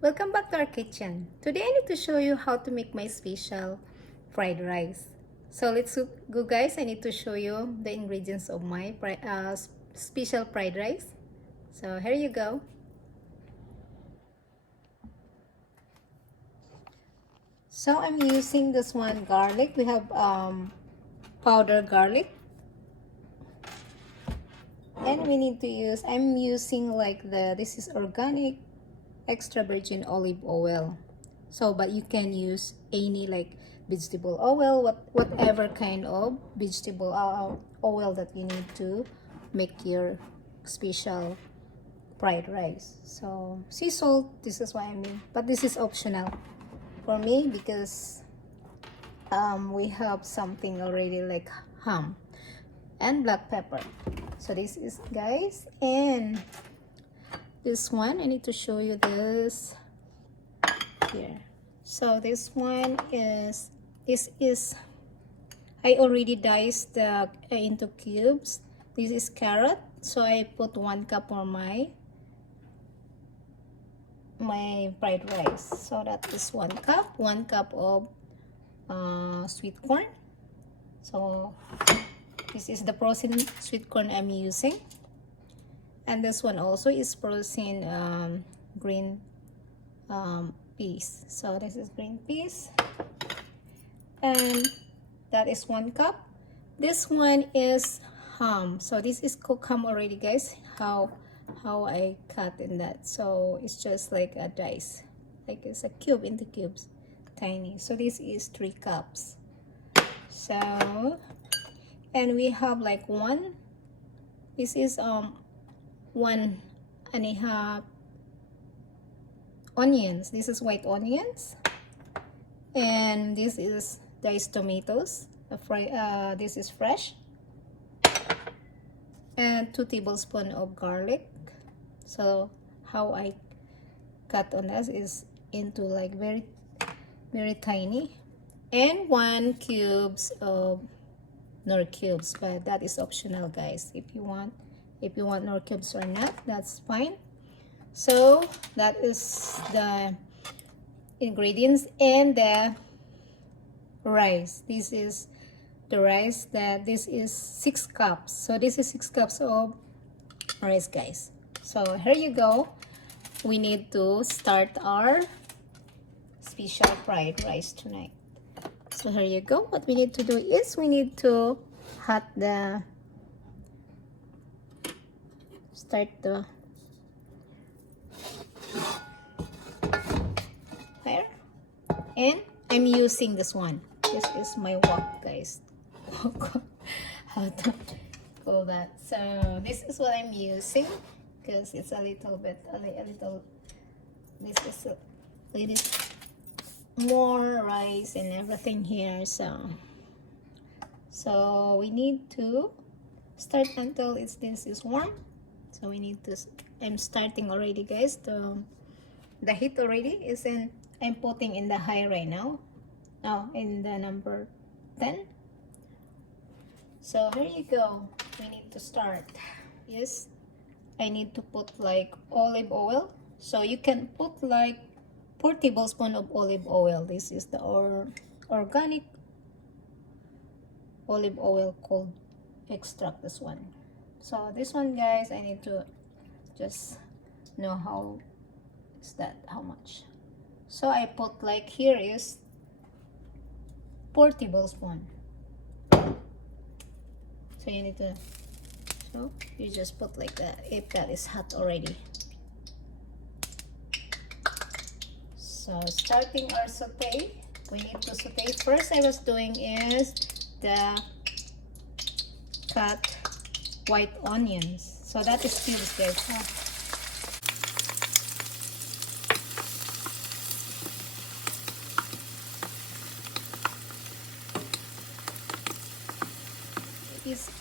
Welcome back to our kitchen. Today I need to show you how to make my special fried rice. So let's go guys, I need to show you the ingredients of my special fried rice. So here you go. So I'm using this one garlic. We have powdered garlic. And we need to use, I'm using like this is organic extra virgin olive oil. So but you can use any like vegetable oil, whatever kind of vegetable oil that you need to make your special fried rice. So sea salt, this is what I mean, but this is optional for me because we have something already like ham and black pepper. So this is guys, and this one I need to show you this here. So this one is I already diced into cubes. This is carrot, so I put 1 cup for my fried rice. So that is 1 cup, 1 cup of sweet corn. So this is the frozen sweet corn I'm using, and this one also is frozen green peas. So this is green peas, and that is 1 cup. This one is ham. So this is cooked ham already, guys. How I cut in that. So it's just like a dice, like it's a cube into cubes, tiny. So this is 3 cups. So, and we have like this is 1.5 onions. This is white onions, and this is diced tomatoes. This is fresh, and 2 tablespoons of garlic. So how I cut on this is into like very tiny, and 1 cubes of knor cubes, but that is optional, guys. If you want knor cubes or not, that's fine. So that is the ingredients, and the rice. This is the rice. This is 6 cups. So this is 6 cups of rice, guys. So here you go. We need to start our special fried rice tonight. So here you go. What we need to do is we need to start the fire, and I'm using this one. This is my wok, guys. How to call that? So this is what I'm using because it's a little bit this is a little more rice and everything here. So we need to start until this is warm. So we need to, I'm starting already, guys. The heat already is in, I'm putting in the high right now. Now in the number 10. So here you go. We need to start. Yes, I need to put like olive oil. So you can put like 4 tablespoons of olive oil. This is the organic olive oil cold extract, this one. So this one, guys, I need to just know how is that, how much. So I put like, here is 4 tablespoons. So you need to, so you just put like that if that is hot already. So starting our saute, we need to saute. First I was doing is the cut white onions. So that is cubes, guys.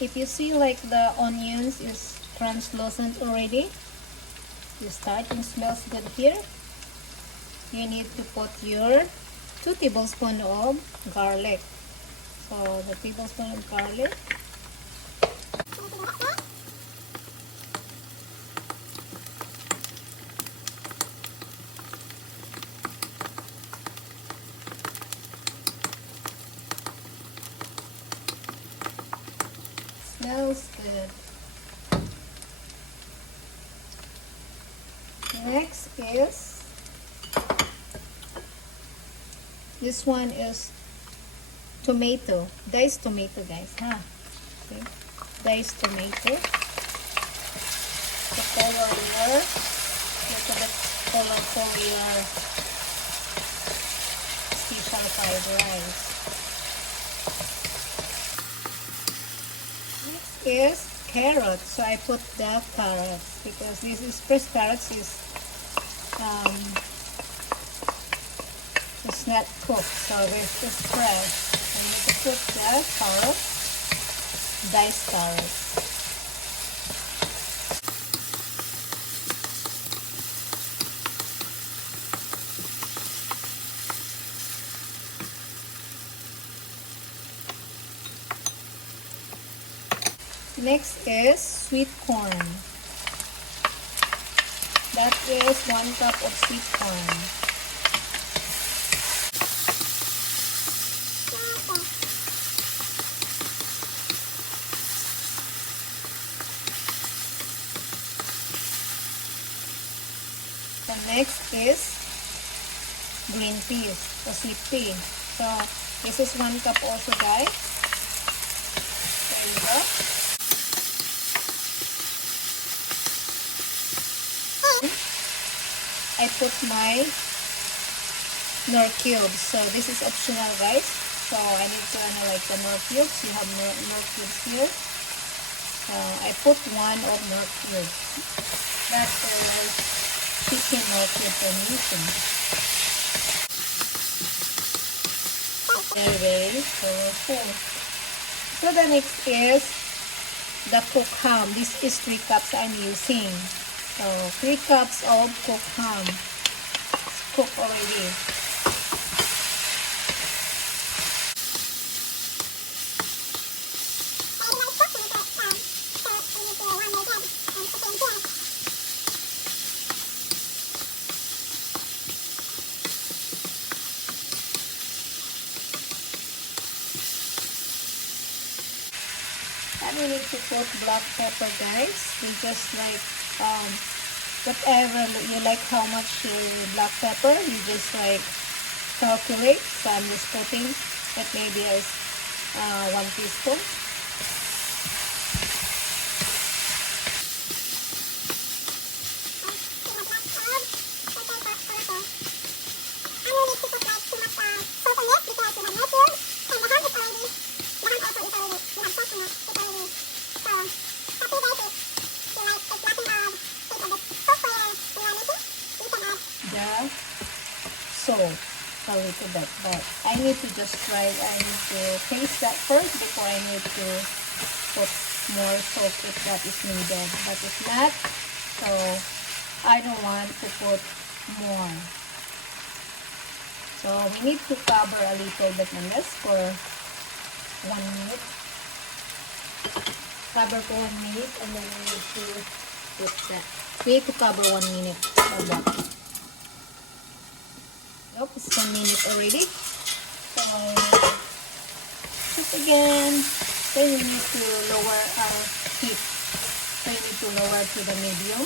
If you see like the onions is translucent already, you start and smells good here. You need to put your 2 tablespoons of garlic. So the tablespoon of garlic. smells good. Next is, this one is tomato, diced tomato, guys, huh? Okay. Diced tomato. The color here, look at the color for your special fried rice. Next is carrots. So I put the carrots because this is fresh carrots is it's not cooked, so this is fresh. I need to put the carrots, diced carrots. Next is sweet corn. That is 1 cup of sweet corn. The next is green peas, or sweet pea. So this is 1 cup also, guys. There you go. I put my knor cubes. So this is optional, guys. So I need to like the knor cubes. You have knor cubes here. So I put 1 of knor cubes. That's the chicken knor cubes I'm using. Very colorful. So the next is the cooked ham. This is 3 cups I'm using. So 3 cups of cooked ham. It's cooked already. And we need to put black pepper, guys. We just like whatever you like, how much black pepper, you just like calculate. So I'm just putting that maybe as 1 teaspoon. Salt a little bit, but I need to just try. I need to taste that first before I need to put more salt if that is needed. But if not, so I don't want to put more. So we need to cover a little bit on this for 1 minute. Cover for 1 minute, and then we need to put that. We need to cover 1 minute. Nope, it's 1 minute already. So just again, then we need to lower our heat. So you need to lower to the medium.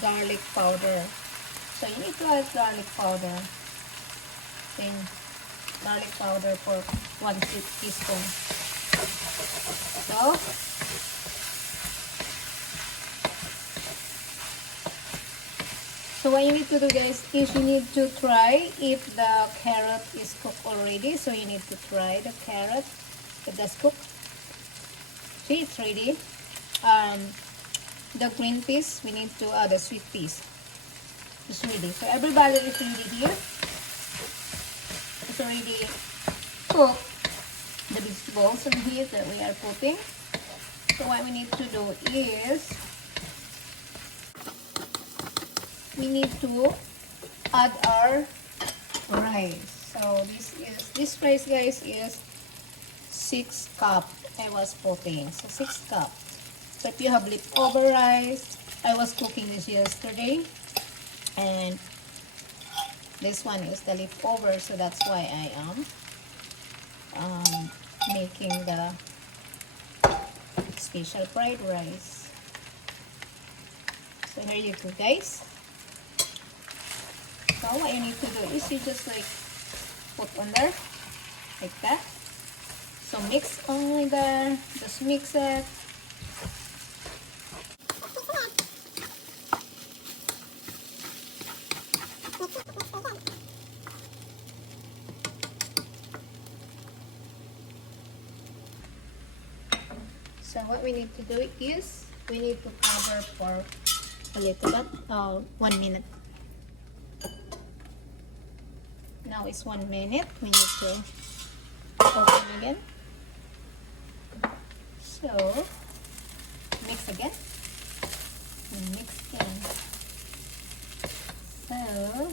Garlic powder. So you need to add garlic powder. Then garlic powder for 1 teaspoon. So what you need to do, guys, is you need to try if the carrot is cooked already. So you need to try the carrot if that's cooked. See, it's ready. The green peas, we need to add the sweet peas. It's ready. So everybody is ready here. It's already cooked. The vegetables in here that we are putting. So what we need to do is we need to add our rice. So this rice, guys, is 6 cup I was putting. So 6 cup. So if you have leftover rice, I was cooking this yesterday, and this one is the leftover, so that's why I am making the special fried rice. So here you go, guys. So what you need to do is you just like put on there like that. So mix only there, just mix it. So what we need to do is we need to cover for a little bit, 1 minute. Now it's 1 minute. We need to open again. So mix again and mix in. So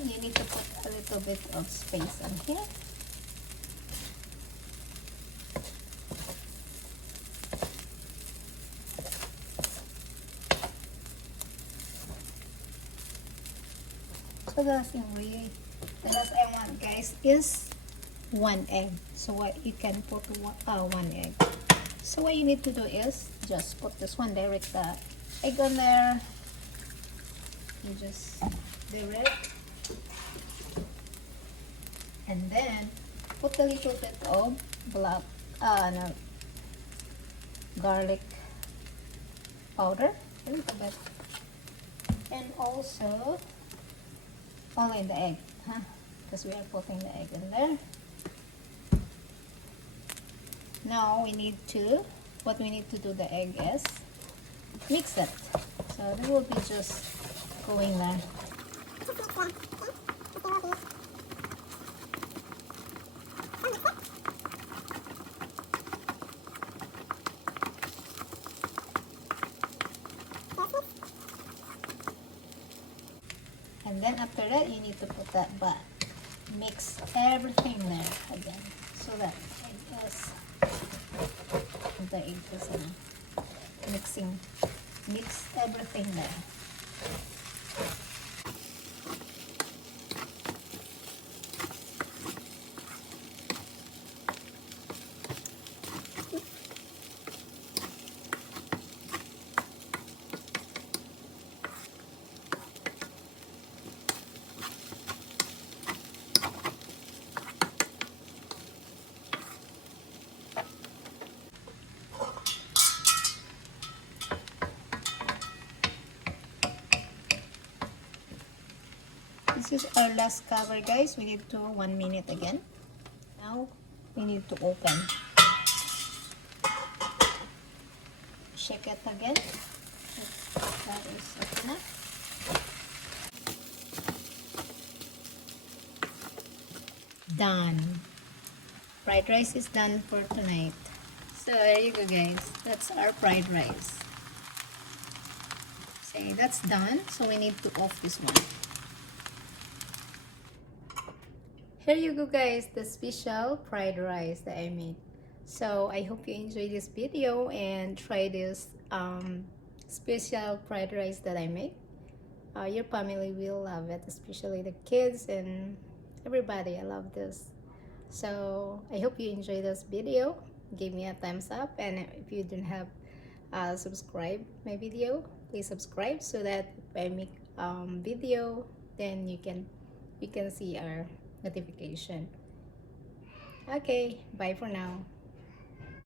you need to put a little bit of space on here. So the last I want, guys, is 1 egg. So what you can put 1 egg. So what you need to do is just put this one direct the egg on there. You just direct, and then put a little bit of garlic powder, a little bit, and also all in the egg, because we are putting the egg in there. Now what we need to do the egg is mix it. So they will be just going there. And then after that, you need to put that back. Mix everything there again, so that the egg is mix everything there. This is our last cover, guys. We need to 1 minute again. Now we need to open. Shake it again. That is enough. Done. Fried rice is done for tonight. So there you go, guys. That's our fried rice. Say that's done. So we need to off this one. Here you go, guys, the special fried rice that I made. So I hope you enjoyed this video and try this special fried rice that I made. Your family will love it, especially the kids and everybody. I love this. So I hope you enjoyed this video. Give me a thumbs up, and if you don't have subscribe my video, please subscribe so that if I make video, then you can see our notification. Okay, bye for now.